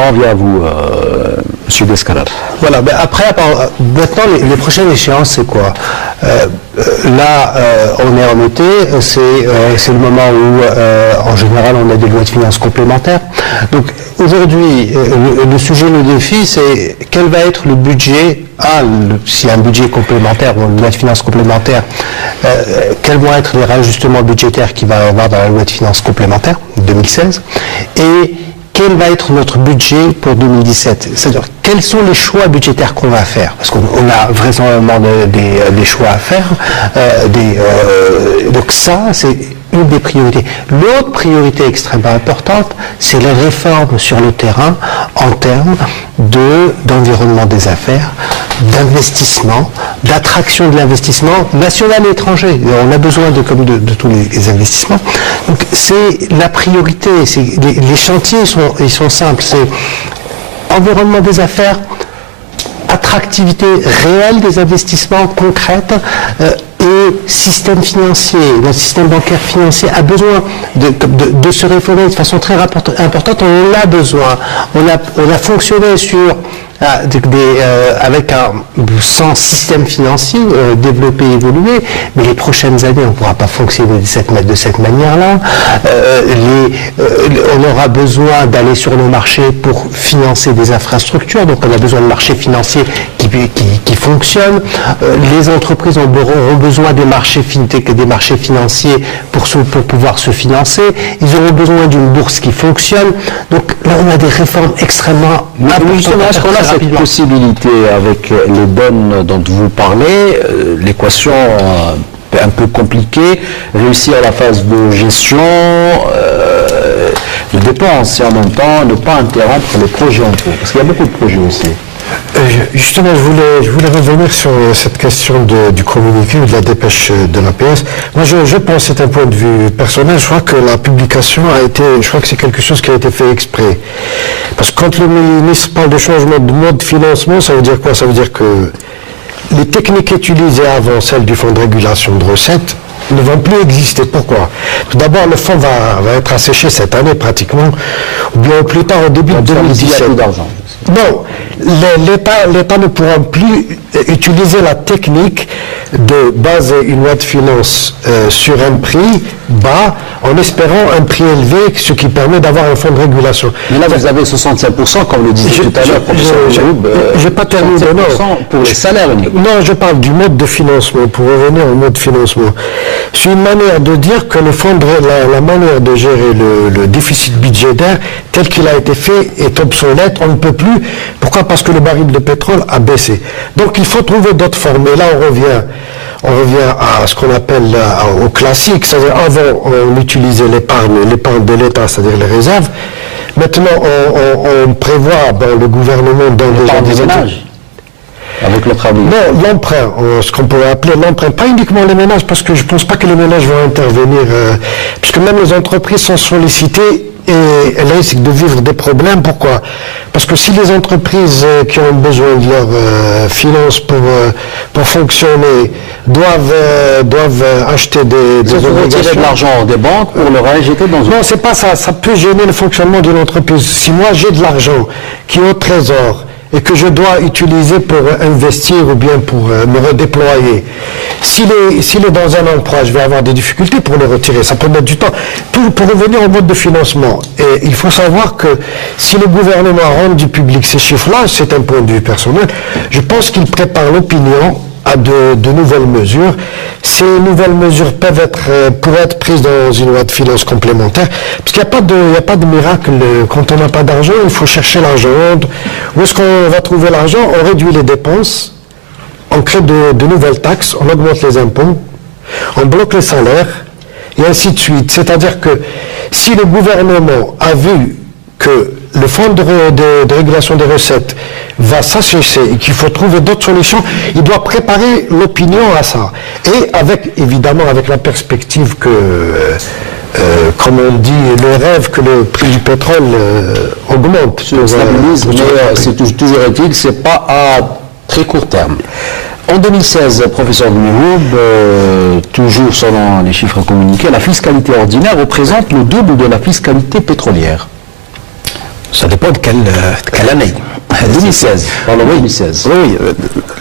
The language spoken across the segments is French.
Alors on vient à vous, M. Descaler. Voilà, ben après, maintenant, les prochaines échéances, c'est quoi? Là, on est en été, c'est le moment où, en général, on a des lois de finances complémentaires. Donc, aujourd'hui, le sujet, le défi, c'est quel va être le budget, s'il y a un budget complémentaire ou une loi de finances complémentaire, quels vont être les réajustements budgétaires qu'il va y avoir dans la loi de finances complémentaire 2016, et quel va être notre budget pour 2017? C'est-à-dire, quels sont les choix budgétaires qu'on va faire? Parce qu'on a vraisemblablement des choix à faire. Donc ça, c'est une des priorités. L'autre priorité extrêmement importante, c'est les réformes sur le terrain en termes d'environnement des affaires, d'investissement, d'attraction de l'investissement national et étranger. Et on a besoin de tous les investissements. Donc c'est la priorité. Les chantiers ils sont simples. C'est environnement des affaires, attractivité réelle des investissements concrètes, et système financier, notre système bancaire financier a besoin de se réformer de façon très importante. On a besoin. On a fonctionné avec sans système financier développé, évolué, mais les prochaines années, on ne pourra pas fonctionner de cette manière-là. On aura besoin d'aller sur le marché pour financer des infrastructures, donc on a besoin de marchés financiers qui fonctionnent. Les entreprises auront besoin des marchés fintech et des marchés financiers pour pouvoir se financer. Ils auront besoin d'une bourse qui fonctionne. Donc là, on a des réformes extrêmement importantes. Est-ce qu'on a cette possibilité avec les donnes dont vous parlez, l'équation un peu compliquée, réussir la phase de gestion, de dépenses et en même temps ne pas interrompre les projets en cours? Parce qu'il y a beaucoup de projets aussi. Justement, je voulais revenir sur cette question du communiqué ou de la dépêche de l'APS. Moi, je pense, c'est un point de vue personnel, je crois que la publication je crois que c'est quelque chose qui a été fait exprès. Parce que quand le ministre parle de changement de mode de financement, ça veut dire quoi? Ça veut dire que les techniques utilisées avant, celles du fonds de régulation de recettes, ne vont plus exister. Pourquoi? Tout d'abord, le fonds va être asséché cette année pratiquement, ou bien au plus tard au début de 2017. Il y a plus d'argent. Non, l'État ne pourra plus utiliser la technique de baser une loi de finances sur un prix bas en espérant un prix élevé, ce qui permet d'avoir un fonds de régulation. Mais là, vous avez 65%, comme le disait tout à l'heure, professeur Youb, je n'ai pas terminé, non. Pour les salaires uniquement. Non, je parle du mode de financement, pour revenir au mode de financement. C'est une manière de dire que la manière de gérer le déficit budgétaire tel qu'il a été fait est obsolète, on ne peut plus. Pourquoi? Parce que le baril de pétrole a baissé. Donc il faut trouver d'autres formes. Et là, on revient à ce qu'on appelle au classique, c'est-à-dire avant on utilisait l'épargne de l'État, c'est-à-dire les réserves. Maintenant on prévoit le gouvernement dans des ménages. Avec l'emprunt. Non, l'emprunt, ce qu'on pourrait appeler l'emprunt, pas uniquement les ménages, parce que je ne pense pas que les ménages vont intervenir, puisque même les entreprises sont sollicitées et elles risquent de vivre des problèmes. Pourquoi? Parce que si les entreprises qui ont besoin de leurs finances pour fonctionner doivent acheter des obligations, de l'argent des banques pour le réinjecter dans une... Non, c'est pas ça. Ça peut gêner le fonctionnement d'une entreprise. Si moi j'ai de l'argent qui est au trésor et que je dois utiliser pour investir ou bien pour me redéployer. S'il est dans un emploi, je vais avoir des difficultés pour le retirer. Ça peut mettre du temps. Pour revenir au mode de financement, et il faut savoir que si le gouvernement rend du public ces chiffres-là, c'est un point de vue personnel, je pense qu'il prépare l'opinion à de nouvelles mesures. Ces nouvelles mesures pourraient être prises dans une loi de finances complémentaire, parce qu'il n'y a pas de miracle. Quand on n'a pas d'argent, il faut chercher l'argent. Où est-ce qu'on va trouver l'argent? On réduit les dépenses, on crée de nouvelles taxes, on augmente les impôts, on bloque les salaires, et ainsi de suite. C'est-à-dire que si le gouvernement a vu que le fonds de régulation des recettes va s'assécher et qu'il faut trouver d'autres solutions, il doit préparer l'opinion à ça. Et évidemment avec la perspective que, comme on dit, le rêve que le prix du pétrole augmente. C'est toujours est-il, c'est pas à très court terme. En 2016, professeur Dmiroub, toujours selon les chiffres communiqués, la fiscalité ordinaire représente le double de la fiscalité pétrolière. Ça dépend de quelle année. 2016. Pardon, 2016. Oui,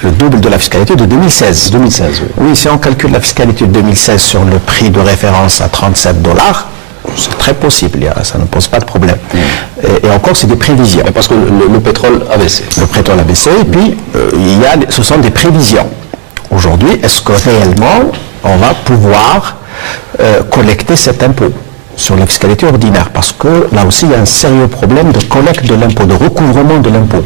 le double de la fiscalité de 2016. 2016, oui. Oui, si on calcule la fiscalité de 2016 sur le prix de référence à $37, c'est très possible, ça ne pose pas de problème. Et encore, c'est des prévisions. Parce que le pétrole a baissé. Le pétrole a baissé, et puis ce sont des prévisions. Aujourd'hui, est-ce que réellement on va pouvoir collecter cet impôt sur la fiscalité ordinaire? Parce que là aussi, il y a un sérieux problème de collecte de l'impôt, de recouvrement de l'impôt.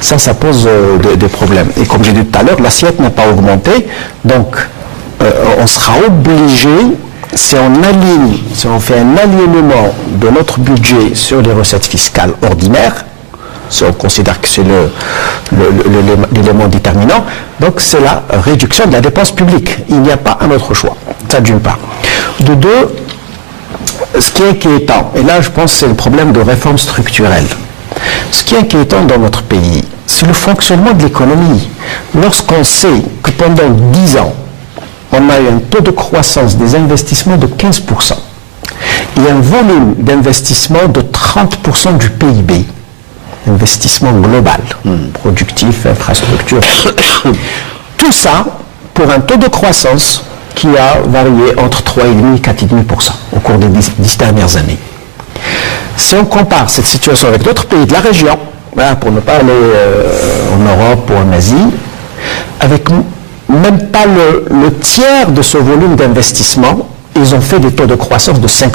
Ça pose des problèmes. Et comme j'ai dit tout à l'heure, l'assiette n'a pas augmenté, donc on sera obligé, si on fait un alignement de notre budget sur les recettes fiscales ordinaires, si on considère que c'est l'élément déterminant, donc c'est la réduction de la dépense publique. Il n'y a pas un autre choix. Ça d'une part. De deux, ce qui est inquiétant, et là je pense que c'est le problème de réforme structurelle, ce qui est inquiétant dans notre pays, c'est le fonctionnement de l'économie. Lorsqu'on sait que pendant 10 ans, on a eu un taux de croissance des investissements de 15%, et un volume d'investissement de 30% du PIB, investissement global, productif, infrastructure, tout ça pour un taux de croissance qui a varié entre 3,5 et 4,5% au cours des 10 dernières années. Si on compare cette situation avec d'autres pays de la région, pour ne pas aller en Europe ou en Asie, avec même pas le tiers de ce volume d'investissement, ils ont fait des taux de croissance de 5%.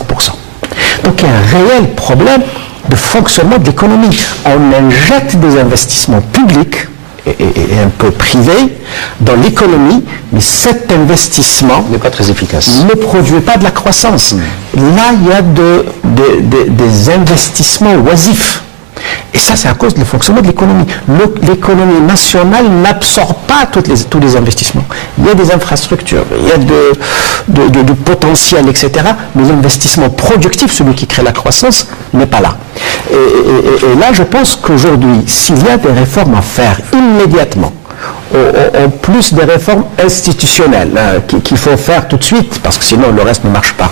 Donc il y a un réel problème de fonctionnement de l'économie. On injecte des investissements publics et un peu privés dans l'économie, mais cet investissement n'est pas très efficace. Ne produit pas de la croissance. Là, il y a des investissements oisifs. Et ça, c'est à cause du fonctionnement de l'économie. L'économie nationale n'absorbe pas tous les investissements. Il y a des infrastructures, il y a du potentiel, etc. Mais l'investissement productif, celui qui crée la croissance, n'est pas là. Et là, je pense qu'aujourd'hui, s'il y a des réformes à faire immédiatement, en plus des réformes institutionnelles qu'il faut faire tout de suite, parce que sinon le reste ne marche pas,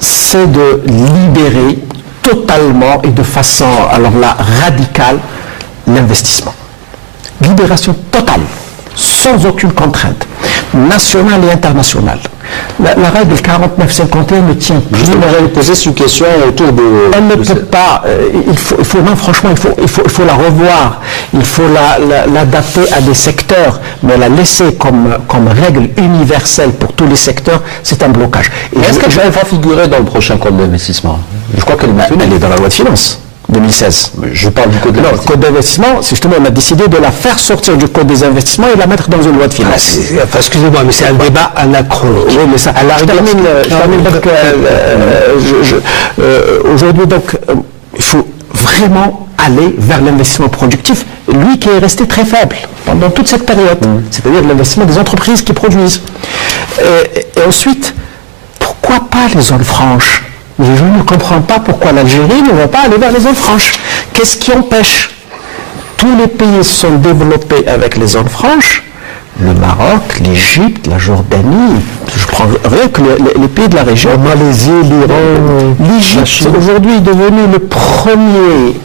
c'est de libérer totalement et de façon, alors là, radicale, l'investissement. Libération totale, sans aucune contrainte, nationale et internationale. La règle 49-51 ne tient plus. Justement, j'allais poser une question autour de... Elle ne peut pas, franchement, il faut la revoir, il faut l'adapter à des secteurs, mais la laisser comme règle universelle pour tous les secteurs, c'est un blocage. Est-ce qu'elle va figurer dans le prochain code d'investissement? Je crois qu'elle est dans la loi de finances 2016. Je parle du code d'investissement. Le code d'investissement, c'est justement, on a décidé de la faire sortir du code des investissements et la mettre dans une loi de finances. Excusez-moi, mais c'est un débat anachronique. Oui, mais ça. Alors, je termine donc. Aujourd'hui, donc, il faut vraiment aller vers l'investissement productif, lui qui est resté très faible pendant toute cette période, c'est-à-dire l'investissement des entreprises qui produisent. Et ensuite, pourquoi pas les zones franches? Je ne comprends pas pourquoi l'Algérie ne va pas aller vers les zones franches. Qu'est-ce qui empêche? Tous les pays sont développés avec les zones franches. Le Maroc, l'Égypte, la Jordanie, je prends rien que les pays de la région. La Malaisie, l'Iran, l'Égypte est aujourd'hui devenu le premier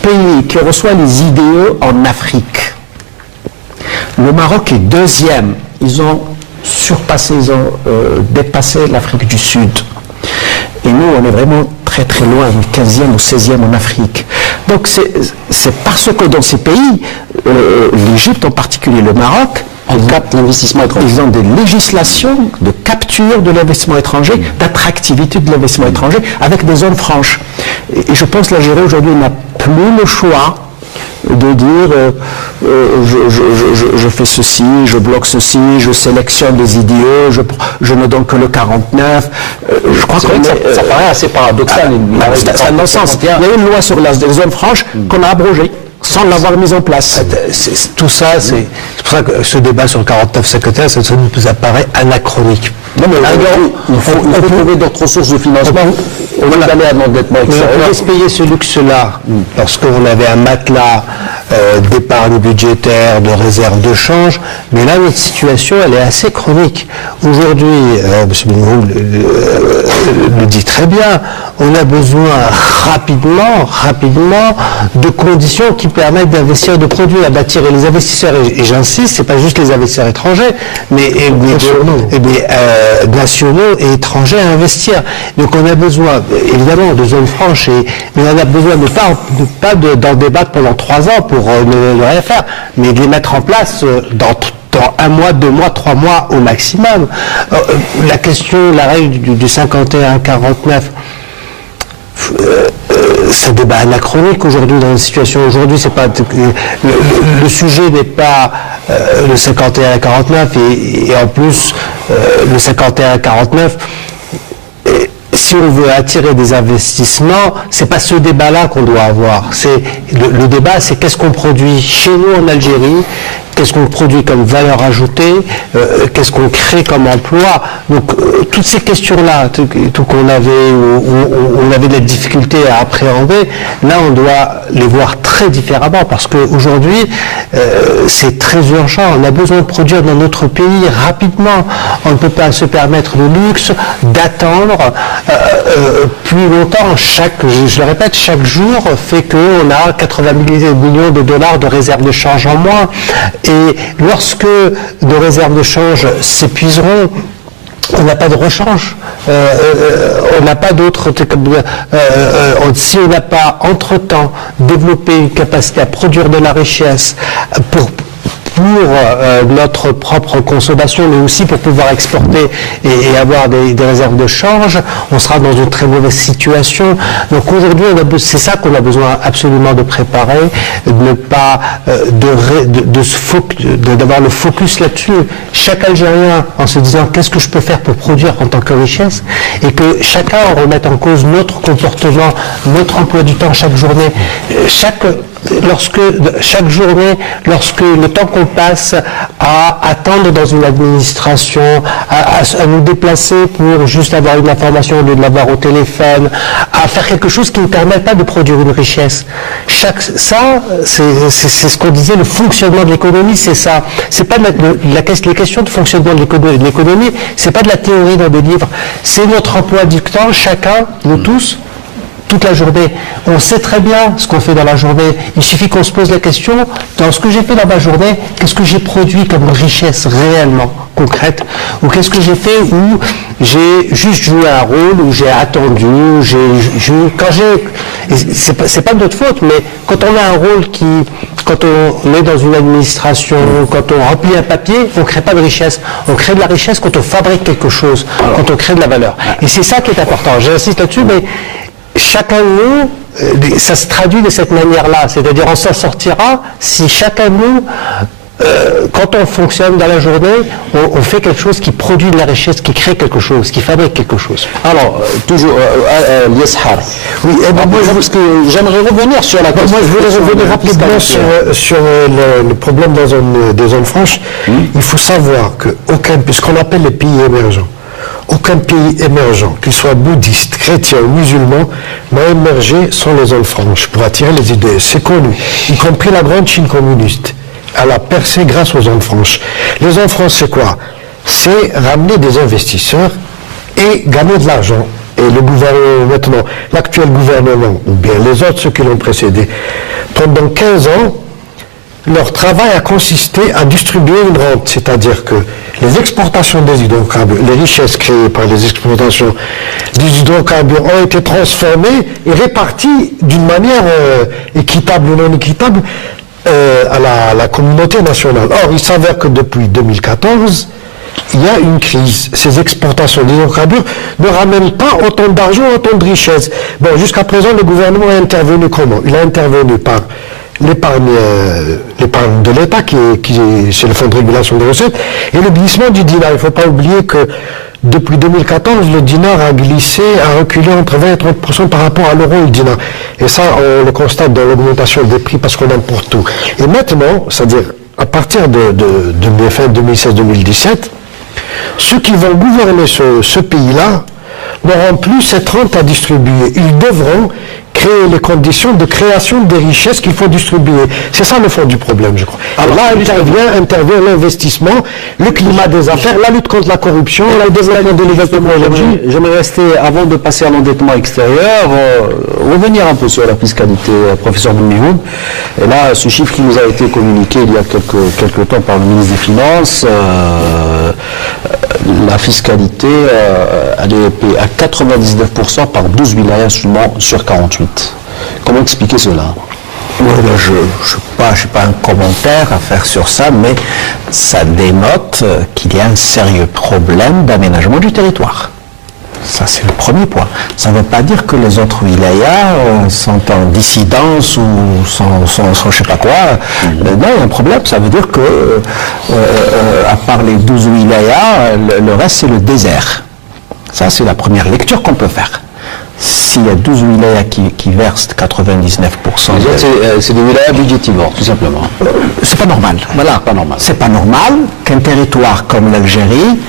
pays qui reçoit les IDE en Afrique. Le Maroc est deuxième. Ils ont surpassé, ils ont dépassé l'Afrique du Sud. Et nous, on est vraiment très très loin, 15e ou 16e en Afrique. Donc c'est parce que dans ces pays, l'Égypte en particulier, le Maroc, l'investissement étranger. Ils ont des législations de capture de l'investissement étranger, d'attractivité de l'investissement étranger, avec des zones franches. Et je pense que l'Algérie aujourd'hui n'a plus le choix de dire je fais ceci, je bloque ceci, je sélectionne les idiots, je ne donne que le 49. Je crois que ça paraît assez paradoxal. Ça a un sens. Il y a une loi sur les zones franches qu'on a abrogée sans l'avoir mise en place. Tout ça, c'est pour ça que ce débat sur le 49-51, ça nous apparaît anachronique. Non, mais il faut trouver d'autres sources de financement. On va aller à l'endettement. On laisse payer ce luxe-là parce qu'on avait un matelas d'épargne budgétaire, de réserve de change, mais là notre situation elle est assez chronique. Aujourd'hui, M. Benhoum le dit très bien, on a besoin rapidement de conditions qui permettent d'investir, de produire, d'attirer les investisseurs. Et j'insiste, c'est pas juste les investisseurs étrangers, mais nationaux et étrangers à investir. Donc on a besoin, évidemment, de zones franches, mais on a besoin pas d'en débattre pendant 3 ans pour ne rien faire, mais de les mettre en place dans 1 mois, 2 mois, 3 mois au maximum. La question, la règle du 51-49, c'est un débat anachronique aujourd'hui dans la situation. Aujourd'hui, c'est pas le sujet n'est pas le 51-49 et en plus le 51-49. Si on veut attirer des investissements, c'est pas ce débat-là qu'on doit avoir. C'est le débat, c'est qu'est-ce qu'on produit chez nous en Algérie, qu'est-ce qu'on produit comme valeur ajoutée, qu'est-ce qu'on crée comme emploi. Donc toutes ces questions-là, tout qu'on avait, où on avait de la difficulté à appréhender, là on doit les voir très différemment parce qu'aujourd'hui c'est très urgent. On a besoin de produire dans notre pays rapidement. On ne peut pas se permettre le luxe d'attendre plus longtemps. Je le répète, chaque jour fait qu'on a 80 millions de dollars de réserves de change en moins. Et lorsque nos réserves de change s'épuiseront, on n'a pas de rechange, on n'a pas d'autre. Si on n'a pas entre-temps développé une capacité à produire de la richesse pour notre propre consommation, mais aussi pour pouvoir exporter et avoir des réserves de change, on sera dans une très mauvaise situation. Donc aujourd'hui, c'est ça qu'on a besoin absolument de préparer, de ne pas d'avoir le focus là-dessus. Chaque Algérien, en se disant qu'est-ce que je peux faire pour produire en tant que richesse, et que chacun remette en cause notre comportement, notre emploi du temps chaque journée, chaque journée, lorsque le temps qu'on passe à attendre dans une administration, à nous déplacer pour juste avoir une information au lieu de l'avoir au téléphone, à faire quelque chose qui ne permet pas de produire une richesse. Ça, c'est ce qu'on disait, le fonctionnement de l'économie, c'est ça. C'est pas les questions de fonctionnement de l'économie, c'est pas de la théorie dans des livres, c'est notre emploi du temps, chacun, nous tous, toute la journée. On sait très bien ce qu'on fait dans la journée. Il suffit qu'on se pose la question, dans ce que j'ai fait dans ma journée, qu'est-ce que j'ai produit comme richesse réellement concrète, ou qu'est-ce que j'ai fait où j'ai juste joué un rôle, où j'ai attendu, c'est pas de notre faute, mais quand on a un rôle quand on est dans une administration, quand on remplit un papier, on crée pas de richesse. On crée de la richesse quand on fabrique quelque chose, quand on crée de la valeur. Et c'est ça qui est important. J'insiste là-dessus, mais chacun de nous, ça se traduit de cette manière-là, c'est-à-dire on s'en sortira si chacun de nous, quand on fonctionne dans la journée, on fait quelque chose qui produit de la richesse, qui crée quelque chose, qui fabrique quelque chose. Alors, toujours, Yeshar. Oui, parce que j'aimerais revenir sur la question. Moi, je voulais revenir rapidement sur le problème des zones franches. Il faut savoir ce qu'on appelle les pays émergents, aucun pays émergent, qu'il soit bouddhiste, chrétien ou musulman, n'a émergé sans les zones franches pour attirer les idées. C'est connu, y compris la grande Chine communiste. Elle a percé grâce aux zones franches. Les zones franches, c'est quoi? C'est ramener des investisseurs et gagner de l'argent. Et le gouvernement, maintenant, l'actuel gouvernement, ou bien les autres, ceux qui l'ont précédé, pendant 15 ans, leur travail a consisté à distribuer une rente, c'est-à-dire que les exportations des hydrocarbures, les richesses créées par les exportations des hydrocarbures ont été transformées et réparties d'une manière équitable ou non équitable à la communauté nationale. Or, il s'avère que depuis 2014, il y a une crise. Ces exportations d'hydrocarbures ne ramènent pas autant d'argent, autant de richesses. Bon, jusqu'à présent, le gouvernement a intervenu comment? Il a intervenu par l'épargne de l'État, c'est le fonds de régulation des recettes, et le glissement du dinar. Il ne faut pas oublier que depuis 2014, le dinar a reculé entre 20 et 30% par rapport à l'euro et le dinar. Et ça, on le constate dans l'augmentation des prix parce qu'on importe tout. Et maintenant, c'est-à-dire à partir de fin 2016-2017, ceux qui vont gouverner ce pays-là n'auront plus cette rente à distribuer. Ils devront créer les conditions de création des richesses qu'il faut distribuer. C'est ça le fond du problème, je crois. Alors là intervient l'investissement, le climat des affaires, la lutte contre la corruption, le développement de nouvelles technologies. J'aimerais rester, avant de passer à l'endettement extérieur, revenir un peu sur la fiscalité, professeur Boumioub. Et là, ce chiffre qui nous a été communiqué il y a quelques temps par le ministre des Finances, la fiscalité, elle est payée à 99% par 12 wilayas seulement sur 48. Comment expliquer cela? Je n'ai pas un commentaire à faire sur ça, mais ça dénote qu'il y a un sérieux problème d'aménagement du territoire. Ça, c'est le premier point. Ça ne veut pas dire que les autres wilayas sont en dissidence ou sont je ne sais pas quoi. Non, il y a un problème. Ça veut dire que, à part les 12 wilayas, le reste, c'est le désert. Ça, c'est la première lecture qu'on peut faire. S'il y a 12 wilayas qui versent 99%... C'est des wilayas budgétivores, tout simplement. C'est pas normal. Voilà, pas normal. C'est pas normal qu'un territoire comme l'Algérie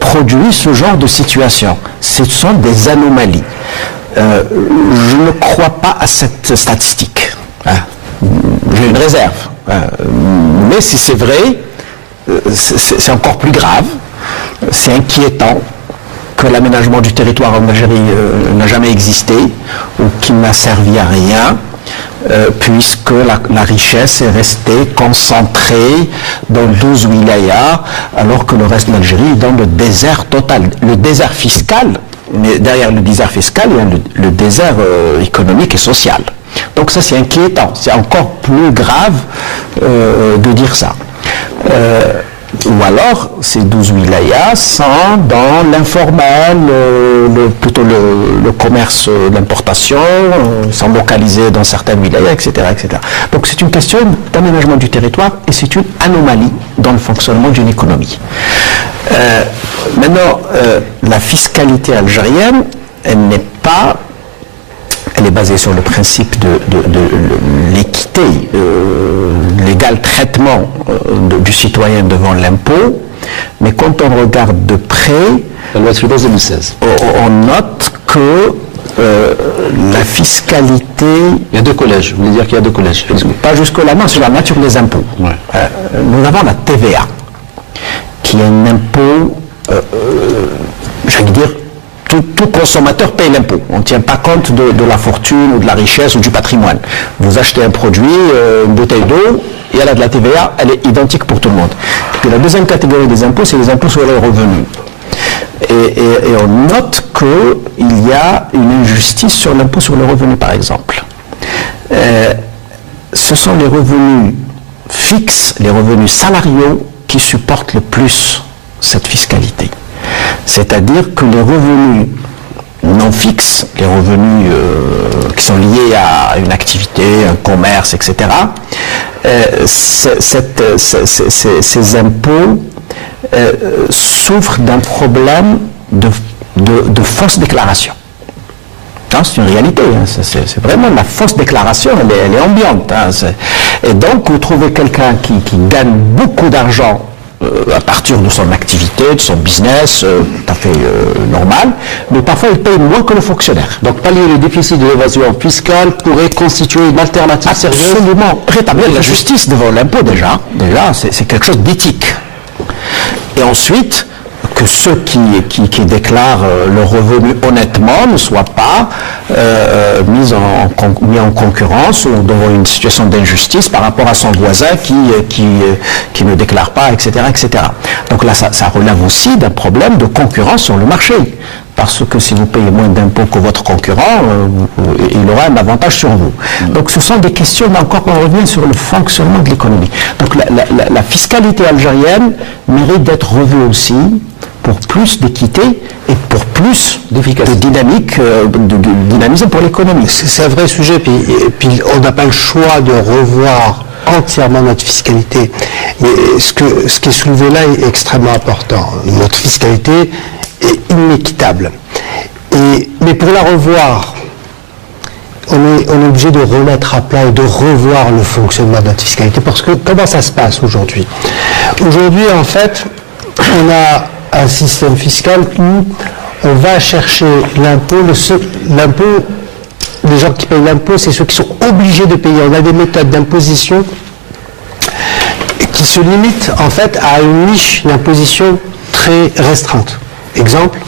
produit ce genre de situation. Ce sont des anomalies. Je ne crois pas à cette statistique. J'ai une réserve. Mais si c'est vrai, c'est encore plus grave. C'est inquiétant que l'aménagement du territoire en Algérie n'a jamais existé ou qu'il n'a servi à rien, puisque la richesse est restée concentrée dans 12 wilayas, alors que le reste de l'Algérie est dans le désert total. Le désert fiscal, mais derrière le désert fiscal, il y a le désert économique et social. Donc ça, c'est inquiétant. C'est encore plus grave de dire ça. Ou alors, ces 12 wilayas sont dans l'informel, plutôt le commerce, l'importation, sont localisés dans certaines wilayas, etc., etc. Donc c'est une question d'aménagement du territoire et c'est une anomalie dans le fonctionnement d'une économie. Maintenant, la fiscalité algérienne, elle est basée sur le principe de l'équité, l'égal traitement du citoyen devant l'impôt, mais quand on regarde de près, la loi de finances 2016, on note que la fiscalité... Il y a deux collèges, vous voulez dire qu'il y a deux collèges? Pas jusque-là, non, sur la nature des impôts. Ouais. Nous avons la TVA, qui est un impôt, j'allais dire, tout consommateur paye l'impôt. On ne tient pas compte de la fortune ou de la richesse ou du patrimoine. Vous achetez un produit, une bouteille d'eau, et elle a de la TVA, elle est identique pour tout le monde. Puis la deuxième catégorie des impôts, c'est les impôts sur les revenus. Et on note qu'il y a une injustice sur l'impôt sur les revenus, par exemple. Ce sont les revenus fixes, les revenus salariaux, qui supportent le plus cette fiscalité. C'est-à-dire que les revenus non fixes, les revenus qui sont liés à une activité, un commerce, etc., ces impôts souffrent d'un problème de fausse déclaration. C'est une réalité, c'est vraiment la fausse déclaration, elle est ambiante. Et donc, vous trouvez quelqu'un qui gagne beaucoup d'argent à partir de son activité, de son business, tout à fait normal, mais parfois il paye moins que le fonctionnaire. Donc pallier le déficit de l'évasion fiscale pourrait constituer une alternative sérieuse. Absolument. Rétablir la justice devant l'impôt déjà c'est quelque chose d'éthique. Et ensuite, que ceux qui déclarent le revenu honnêtement ne soient pas mis en concurrence ou devant une situation d'injustice par rapport à son voisin qui ne déclare pas, etc., etc. Donc là, ça relève aussi d'un problème de concurrence sur le marché. Parce que si vous payez moins d'impôts que votre concurrent, il aura un avantage sur vous. Donc ce sont des questions, mais encore on revient sur le fonctionnement de l'économie. Donc la fiscalité algérienne mérite d'être revue aussi pour plus d'équité et pour plus de dynamique, de dynamisme pour l'économie. C'est un vrai sujet, puis on n'a pas le choix de revoir entièrement notre fiscalité. Mais ce qui est soulevé là est extrêmement important. Notre fiscalité est inéquitable. Mais pour la revoir, on est obligé de remettre à plat et de revoir le fonctionnement de notre fiscalité. Parce que comment ça se passe aujourd'hui? Aujourd'hui, en fait, on a un système fiscal où on va chercher l'impôt, le les gens qui payent l'impôt, c'est ceux qui sont obligés de payer. On a des méthodes d'imposition qui se limitent en fait à une niche d'imposition très restreinte. Exemple,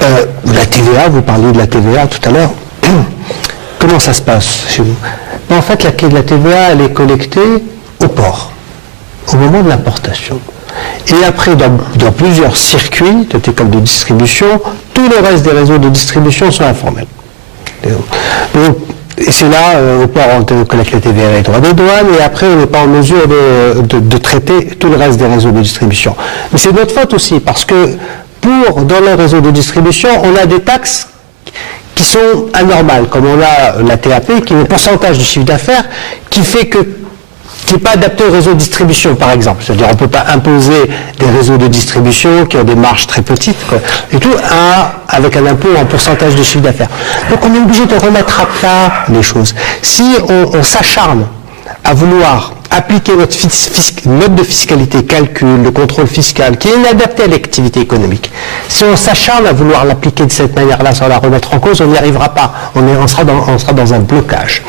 la TVA, vous parliez de la TVA tout à l'heure. Comment ça se passe chez vous? En fait, la TVA, elle est collectée au port, au moment de l'importation. Et après, dans plusieurs circuits de écoles de distribution, tout le reste des réseaux de distribution sont informels. Et c'est là, au port, on collecte la TVA et les droits de douane, et après, on n'est pas en mesure de traiter tout le reste des réseaux de distribution. Mais c'est notre faute aussi, parce que dans le réseau de distribution, on a des taxes qui sont anormales, comme on a la TAP, qui est le pourcentage du chiffre d'affaires, qui n'est pas adapté au réseau de distribution, par exemple. C'est-à-dire, on ne peut pas imposer des réseaux de distribution qui ont des marges très petites, quoi, et tout, avec un impôt en pourcentage de chiffre d'affaires. Donc, on est obligé de remettre à plat les choses. Si on s'acharne à vouloir appliquer notre mode de fiscalité, calcul, le contrôle fiscal, qui est inadapté à l'activité économique. Si on s'acharne à vouloir l'appliquer de cette manière-là sans la remettre en cause, on n'y arrivera pas. On sera dans un blocage.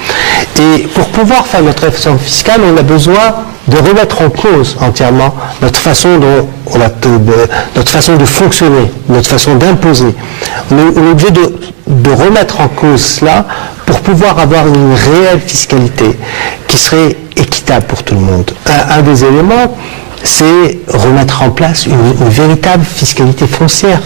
Et pour pouvoir faire notre réforme fiscale, on a besoin de remettre en cause entièrement notre façon de fonctionner, notre façon d'imposer. On est obligé de remettre en cause cela pour pouvoir avoir une réelle fiscalité qui serait équitable pour tout le monde. Un des éléments, c'est remettre en place une véritable fiscalité foncière.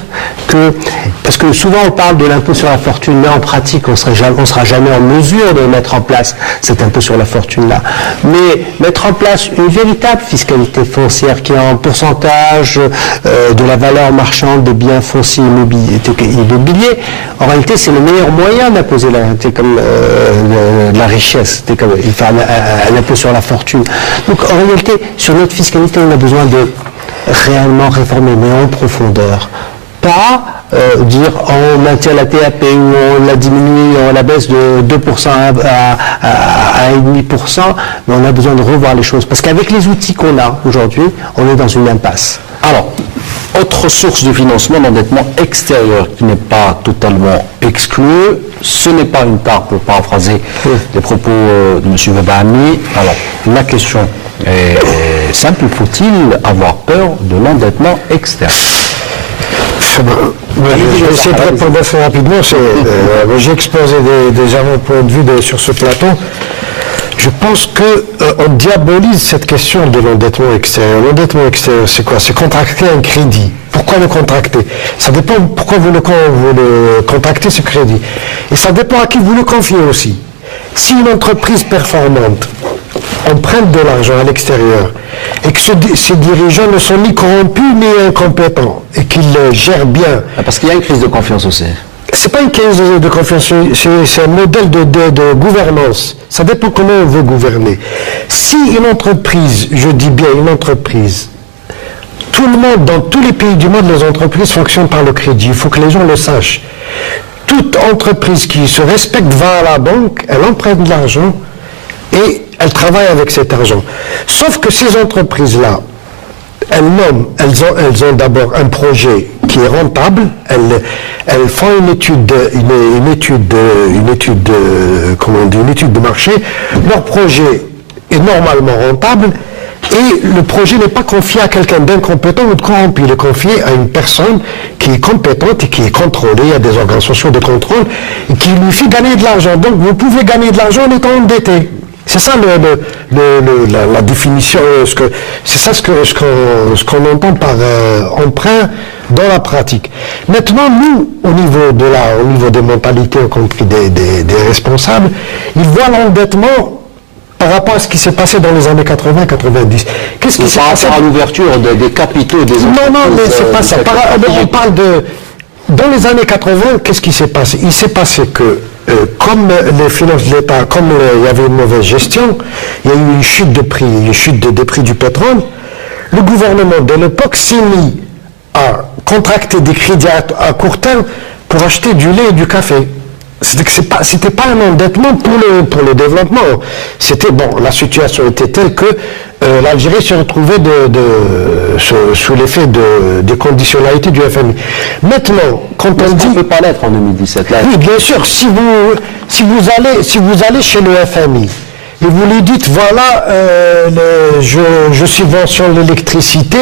Parce que souvent on parle de l'impôt sur la fortune, mais en pratique on sera jamais en mesure de mettre en place cet impôt sur la fortune-là. Mais mettre en place une véritable fiscalité foncière qui est en pourcentage de la valeur marchande des biens fonciers immobiliers, en réalité c'est le meilleur moyen d'imposer la richesse. Il fait un impôt sur la fortune. Donc en réalité, sur notre fiscalité, on a besoin de réellement réformer, mais en profondeur. Pas dire on maintient la TAP ou on la diminue, on la baisse de 2% à 1,5%, mais on a besoin de revoir les choses. Parce qu'avec les outils qu'on a aujourd'hui, on est dans une impasse. Alors, autre source de financement, l'endettement extérieur qui n'est pas totalement exclu, ce n'est pas une tare, pour paraphraser les propos de M. Webahami. Alors, la question est simple, faut-il avoir peur de l'endettement externe? Je vais essayer de répondre assez rapidement. J'ai exposé des avant-points de vue sur ce plateau. Je pense qu'on diabolise cette question de l'endettement extérieur. L'endettement extérieur, c'est quoi? C'est contracter un crédit. Pourquoi le contracter? Ça dépend pourquoi vous le contractez, ce crédit. Et ça dépend à qui vous le confiez aussi. Si une entreprise performante emprunte de l'argent à l'extérieur et que ces dirigeants ne sont ni corrompus ni incompétents et qu'ils gèrent bien. Parce qu'il y a une crise de confiance aussi. C'est pas une crise de confiance, c'est un modèle de gouvernance. Ça dépend comment on veut gouverner. Si une entreprise, je dis bien une entreprise, tout le monde, dans tous les pays du monde, les entreprises fonctionnent par le crédit. Il faut que les gens le sachent. Toute entreprise qui se respecte va à la banque, elle emprunte de l'argent et elle travaille avec cet argent. Sauf que ces entreprises-là, elles ont d'abord un projet qui est rentable, elles font une étude de marché, leur projet est normalement rentable, et le projet n'est pas confié à quelqu'un d'incompétent ou de corrompu, il est confié à une personne qui est compétente et qui est contrôlée, il y a des organes sociaux de contrôle, et qui lui fait gagner de l'argent. Donc vous pouvez gagner de l'argent en étant endetté. C'est ça la définition, c'est ça ce qu'on entend par emprunt dans la pratique. Maintenant, nous, au niveau des mentalités, y compris des responsables, ils voient l'endettement par rapport à ce qui s'est passé dans les années 80-90. Qu'est-ce qui s'est passé à l'ouverture des capitaux des entreprises? Non, mais c'est pas ça. On parle de... Dans les années 80, qu'est-ce qui s'est passé? Il s'est passé que, comme les finances de l'État, comme il y avait une mauvaise gestion, il y a eu une chute de prix, des prix du pétrole, le gouvernement de l'époque s'est mis à contracter des crédits à court terme pour acheter du lait et du café. c'était pas un endettement pour le développement. C'était, bon, la situation était telle que l'Algérie se retrouvait sous l'effet des conditionnalités du FMI. Maintenant, quand on dit... Ça ne peut pas l'être en 2017. Là. Oui, bien sûr, si vous allez chez le FMI, et vous lui dites, voilà, je subventionne l'électricité,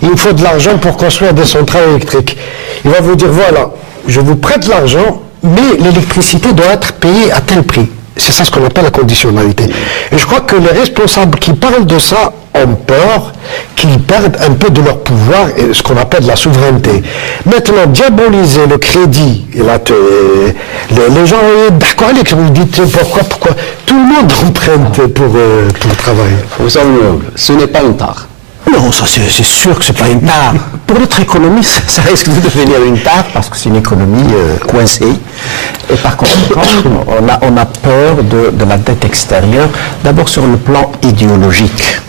il me faut de l'argent pour construire des centrales électriques. Il va vous dire, voilà, je vous prête l'argent, mais l'électricité doit être payée à tel prix. C'est ça ce qu'on appelle la conditionnalité. Et je crois que les responsables qui parlent de ça ont peur qu'ils perdent un peu de leur pouvoir et ce qu'on appelle la souveraineté. Maintenant, diaboliser le crédit, et là, les gens, d'accord, vous dites pourquoi tout le monde emprunte pour travailler. Ce n'est pas une tare. Non, ça c'est sûr que c'est pas une tare. Pour notre économie, Ça risque de devenir une tare parce que c'est une économie coincée. Et par conséquent, on a peur de la dette extérieure, d'abord sur le plan idéologique.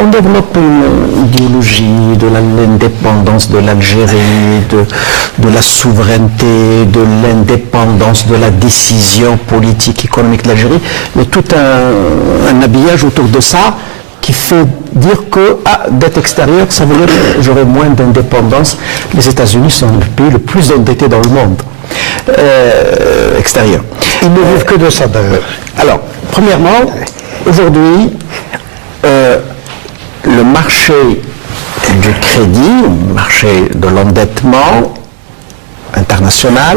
On développe une idéologie de l'indépendance de l'Algérie, de la souveraineté, de l'indépendance de la décision politique, économique de l'Algérie, mais tout un habillage autour de ça qui fait dire que dette extérieure, ça veut dire que j'aurai moins d'indépendance. Les États-Unis sont le pays le plus endetté dans le monde extérieur. Ils ne vivent que de ça d'ailleurs. Alors, premièrement, aujourd'hui, le marché du crédit, le marché de l'endettement international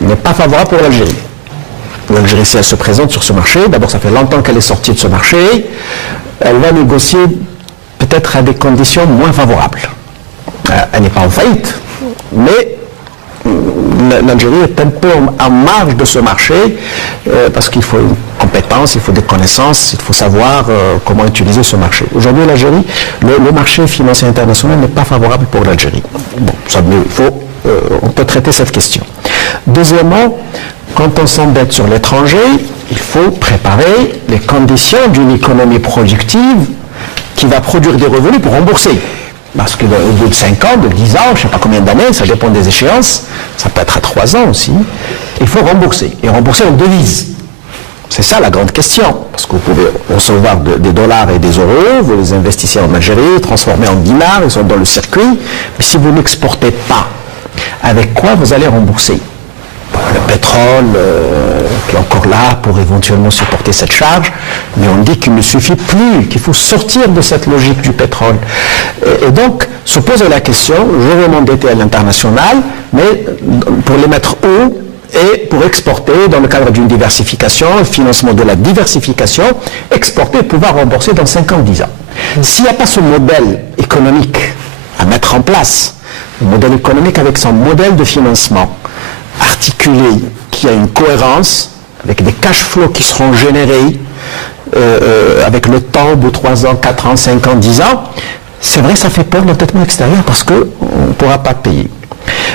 n'est pas favorable pour l'Algérie. L'Algérie, si elle se présente sur ce marché, d'abord ça fait longtemps qu'elle est sortie de ce marché, elle va négocier peut-être à des conditions moins favorables. Elle n'est pas en faillite, mais l'Algérie est un peu en marge de ce marché parce qu'il faut une compétence, il faut des connaissances, il faut savoir comment utiliser ce marché. Aujourd'hui, l'Algérie, le marché financier international n'est pas favorable pour l'Algérie. Bon, ça, on peut traiter cette question. Deuxièmement, quand on s'endette sur l'étranger, il faut préparer les conditions d'une économie productive qui va produire des revenus pour rembourser. Parce qu'au bout de 5 ans, de 10 ans, je ne sais pas combien d'années, ça dépend des échéances, ça peut être à 3 ans aussi, il faut rembourser. Et rembourser en devises. C'est ça la grande question. Parce que vous pouvez recevoir des dollars et des euros, vous les investissez en Algérie, transformés en dinars, ils sont dans le circuit. Mais si vous n'exportez pas, avec quoi vous allez rembourser ? Le pétrole qui est encore là pour éventuellement supporter cette charge, mais on dit qu'il ne suffit plus, qu'il faut sortir de cette logique du pétrole. Et donc, se pose la question, je vais m'endetter à l'international, mais pour les mettre où et pour exporter dans le cadre d'une diversification, le financement de la diversification, exporter et pouvoir rembourser dans 5 ans, 10 ans. S'il n'y a pas ce modèle économique à mettre en place, le modèle économique avec son modèle de financement, articulé, qui a une cohérence, avec des cash flows qui seront générés avec le temps, au bout de 3 ans, 4 ans, 5 ans, 10 ans, c'est vrai, ça fait peur l'endettement extérieur parce qu'on ne pourra pas payer.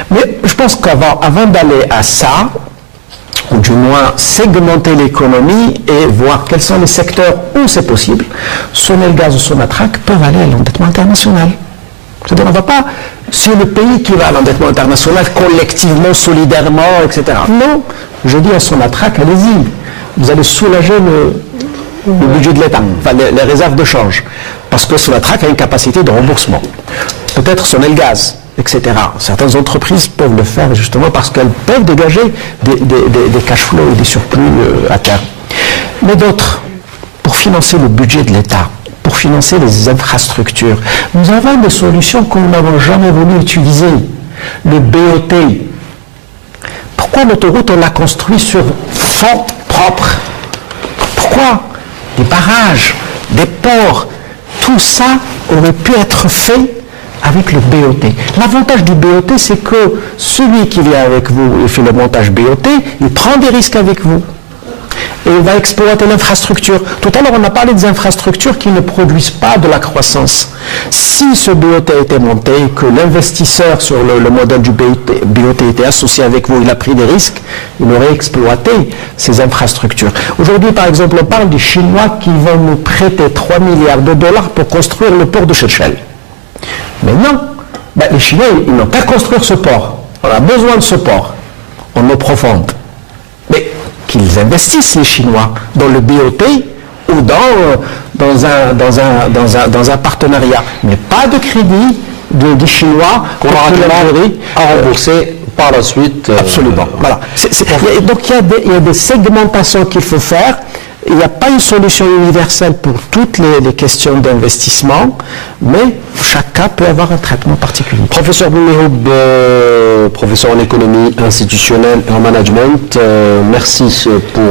Mais je pense qu'avant d'aller à ça, ou du moins segmenter l'économie et voir quels sont les secteurs où c'est possible, Sonelgaz ou Sonatrach peuvent aller à l'endettement international. C'est-à-dire, on ne va pas sur le pays qui va à l'endettement international collectivement, solidairement, etc. Non, je dis à Sonatrach, allez-y, vous allez soulager le budget de l'État, enfin les réserves de change, parce que Sonatrach a une capacité de remboursement. Peut-être Sonelgaz, etc. Certaines entreprises peuvent le faire justement parce qu'elles peuvent dégager des cash flows et des surplus à terme. Mais d'autres, pour financer le budget de l'État, pour financer les infrastructures. Nous avons des solutions que nous n'avons jamais voulu utiliser. Le BOT. Pourquoi l'autoroute, on l'a construit sur fonds propres? Pourquoi? Des barrages, des ports, tout ça aurait pu être fait avec le BOT. L'avantage du BOT, c'est que celui qui vient avec vous et fait le montage BOT, il prend des risques avec vous. Et il va exploiter l'infrastructure. Tout à l'heure, on a parlé des infrastructures qui ne produisent pas de la croissance. Si ce BOT a été monté, que l'investisseur sur le modèle du BOT était associé avec vous, il a pris des risques, il aurait exploité ces infrastructures. Aujourd'hui, par exemple, on parle des Chinois qui vont nous prêter 3 milliards de dollars pour construire le port de Chechel. Mais non, les Chinois, ils n'ont qu'à construire ce port. On a besoin de ce port. en eau profonde. Mais qu'ils investissent, les Chinois, dans le BOT ou dans un partenariat. Mais pas de crédit des Chinois qu'on aura à rembourser par la suite. Absolument. Voilà. Donc il y a des segmentations qu'il faut faire. Il n'y a pas une solution universelle pour toutes les questions d'investissement, mais chaque cas peut avoir un traitement particulier. Professeur Boumehoub, professeur en économie institutionnelle et en management, merci pour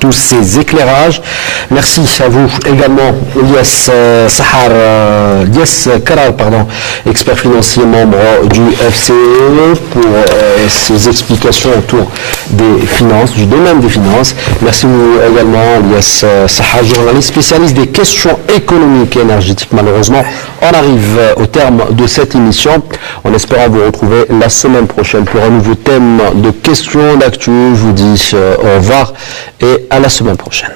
tous ces éclairages. Merci à vous également, Ilyas Karar, expert financier, membre du FCE, pour ces explications autour des finances, du domaine des finances. Merci vous également, Ilyas Sahar, journaliste spécialiste des questions économiques et énergétiques. Malheureusement, on arrive au terme de cette émission, en espérant vous retrouver la semaine prochaine pour un nouveau thème de questions d'actu. Je vous dis au revoir et à la semaine prochaine.